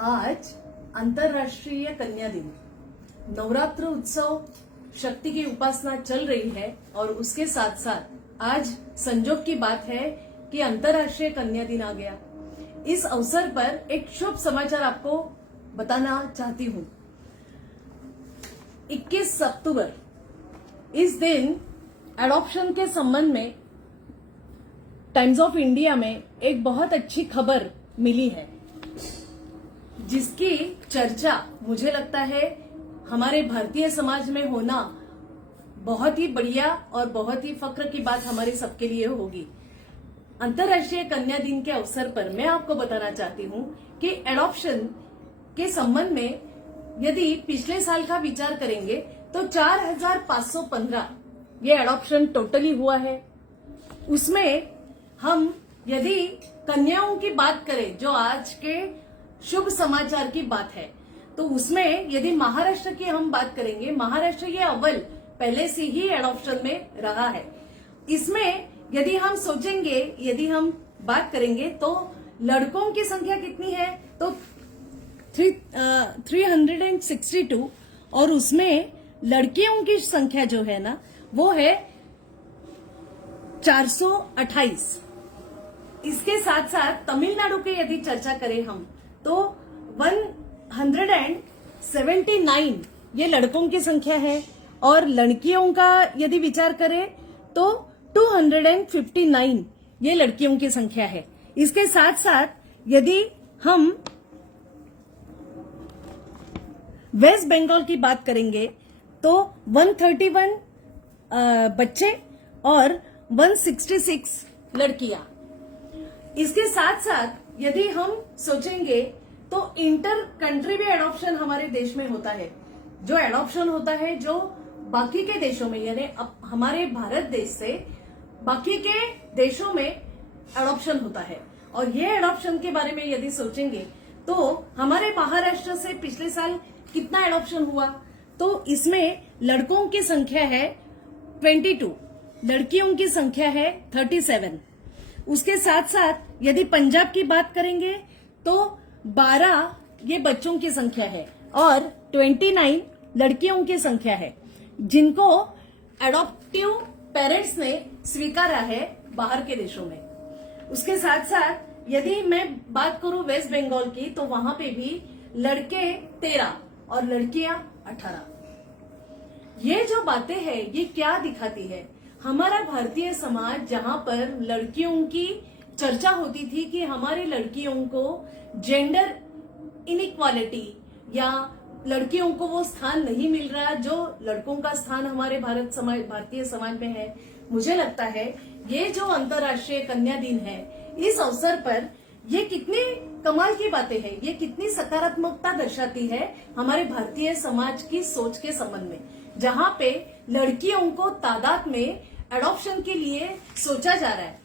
आज अंतर्राष्ट्रीय कन्या दिन, नवरात्र उत्सव, शक्ति की उपासना चल रही है और उसके साथ साथ आज संजोग की बात है कि अंतर्राष्ट्रीय कन्या दिन आ गया। इस अवसर पर एक शुभ समाचार आपको बताना चाहती हूँ। 21 अक्टूबर इस दिन एडॉप्शन के संबंध में टाइम्स ऑफ इंडिया में एक बहुत अच्छी खबर मिली है, जिसकी चर्चा मुझे लगता है हमारे भारतीय समाज में होना बहुत ही बढ़िया और बहुत ही फक्र की बात हमारे सबके लिए होगी। अंतर्राष्ट्रीय कन्या दिन के अवसर पर मैं आपको बताना चाहती हूँ कि एडॉप्शन के संबंध में यदि पिछले साल का विचार करेंगे तो 4,515 ये एडॉप्शन टोटली हुआ है। उसमें हम यदि कन्याओं की बात करें, जो आज के शुभ समाचार की बात है, तो उसमें यदि महाराष्ट्र की हम बात करेंगे, महाराष्ट्र ये अव्वल पहले से ही एडॉप्शन में रहा है। इसमें यदि हम सोचेंगे, यदि हम बात करेंगे तो लड़कों की संख्या कितनी है, तो 362 और उसमें लड़कियों की संख्या जो है ना वो है 428। इसके साथ साथ तमिलनाडु की यदि चर्चा करें हम तो 179 ये लड़कों की संख्या है और लड़कियों का यदि विचार करें तो 259 ये लड़कियों की संख्या है। इसके साथ साथ यदि हम वेस्ट बंगाल की बात करेंगे तो 131 बच्चे और 166 लड़कियां। इसके साथ साथ यदि हम सोचेंगे तो इंटर कंट्री भी एडॉप्शन हमारे देश में होता है। जो एडॉप्शन होता है जो बाकी के देशों में, यानी हमारे भारत देश से बाकी के देशों में एडॉप्शन होता है। और ये एडॉप्शन के बारे में यदि सोचेंगे तो हमारे महाराष्ट्र से पिछले साल कितना एडॉप्शन हुआ, तो इसमें लड़कों की संख्या है 22, लड़कियों की संख्या है 37। उसके साथ साथ यदि पंजाब की बात करेंगे तो 12 ये बच्चों की संख्या है और 29 लड़कियों की संख्या है, जिनको एडॉप्टिव पेरेंट्स ने स्वीकारा है बाहर के देशों में। उसके साथ साथ यदि मैं बात करूं वेस्ट बंगाल की तो वहां पे भी लड़के 13 और लड़कियां 18। ये जो बातें हैं ये क्या दिखाती है? हमारा भारतीय समाज, जहां पर लड़कियों की चर्चा होती थी कि हमारी लड़कियों को जेंडर इनइक्वालिटी या लड़कियों को वो स्थान नहीं मिल रहा जो लड़कों का स्थान हमारे भारतीय समाज में है। मुझे लगता है ये जो अंतर्राष्ट्रीय कन्या दिन है, इस अवसर पर ये कितनी कमाल की बातें हैं, ये कितनी सकारात्मकता दर्शाती है हमारे भारतीय समाज की सोच के संबंध में, जहां पे लड़कियों को तादाद में एडॉप्शन के लिए सोचा जा रहा है।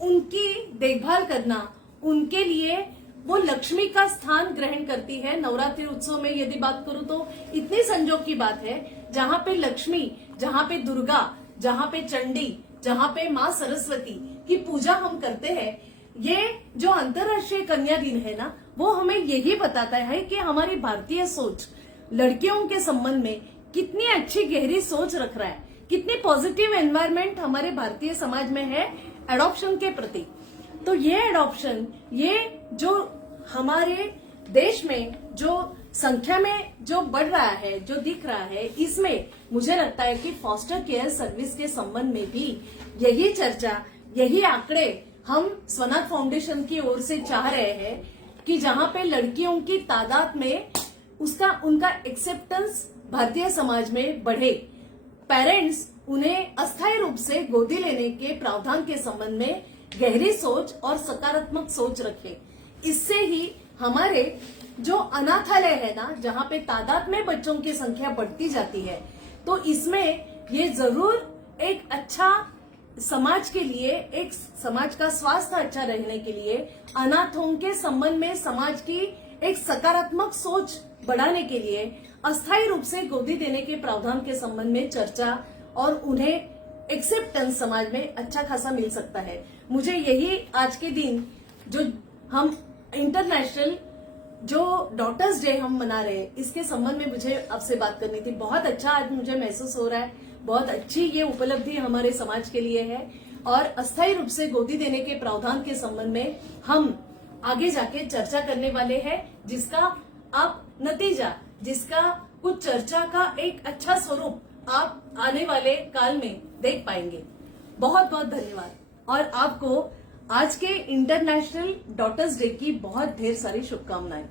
उनकी देखभाल करना, उनके लिए वो लक्ष्मी का स्थान ग्रहण करती है। नवरात्रि उत्सव में यदि बात करूं तो इतनी संजोग की बात है, जहां पे लक्ष्मी, जहां पे दुर्गा, जहां पे चंडी, जहां पे मां सरस्वती की पूजा हम करते हैं। ये जो अंतर्राष्ट्रीय कन्या दिन है ना, वो हमें यही बताता है कि हमारी भारतीय सोच लड़कियों के संबंध में कितनी अच्छी गहरी सोच रख रहा है, कितनी पॉजिटिव एनवायरनमेंट हमारे भारतीय समाज में है एडॉप्शन के प्रति। तो ये एडॉप्शन, ये जो हमारे देश में जो संख्या में जो बढ़ रहा है, जो दिख रहा है, इसमें मुझे लगता है कि फॉस्टर केयर सर्विस के संबंध में भी यही चर्चा, यही आंकड़े हम स्वनाथ फाउंडेशन की ओर से चाह रहे हैं कि जहां पे लड़कियों की तादाद में उनका एक्सेप्टेंस भारतीय समाज में बढ़े, पेरेंट्स उन्हें अस्थायी रूप से गोदी लेने के प्रावधान के संबंध में गहरी सोच और सकारात्मक सोच रखे। इससे ही हमारे जो अनाथालय है ना, जहां पे तादाद में बच्चों की संख्या बढ़ती जाती है, तो इसमें ये जरूर एक अच्छा समाज के लिए, एक समाज का स्वास्थ्य अच्छा रहने के लिए, अनाथों के संबंध में समाज की एक सकारात्मक सोच बढ़ाने के लिए अस्थायी रूप से गोदी देने के प्रावधान के संबंध में चर्चा और उन्हें एक्सेप्टेंस समाज में अच्छा खासा मिल सकता है। मुझे यही आज के दिन जो हम इंटरनेशनल जो डॉटर्स डे हम मना रहे हैं, इसके संबंध में मुझे आपसे बात करनी थी। बहुत अच्छा आज मुझे महसूस हो रहा है, बहुत अच्छी ये उपलब्धि हमारे समाज के लिए है और अस्थायी रूप से गोदी देने के प्रावधान के संबंध में हम आगे जाके चर्चा करने वाले हैं, जिसका आप नतीजा, जिसका कुछ चर्चा का एक अच्छा स्वरूप आप आने वाले काल में देख पाएंगे। बहुत बहुत धन्यवाद और आपको आज के इंटरनेशनल डॉटर्स डे की बहुत ढेर सारी शुभकामनाएं।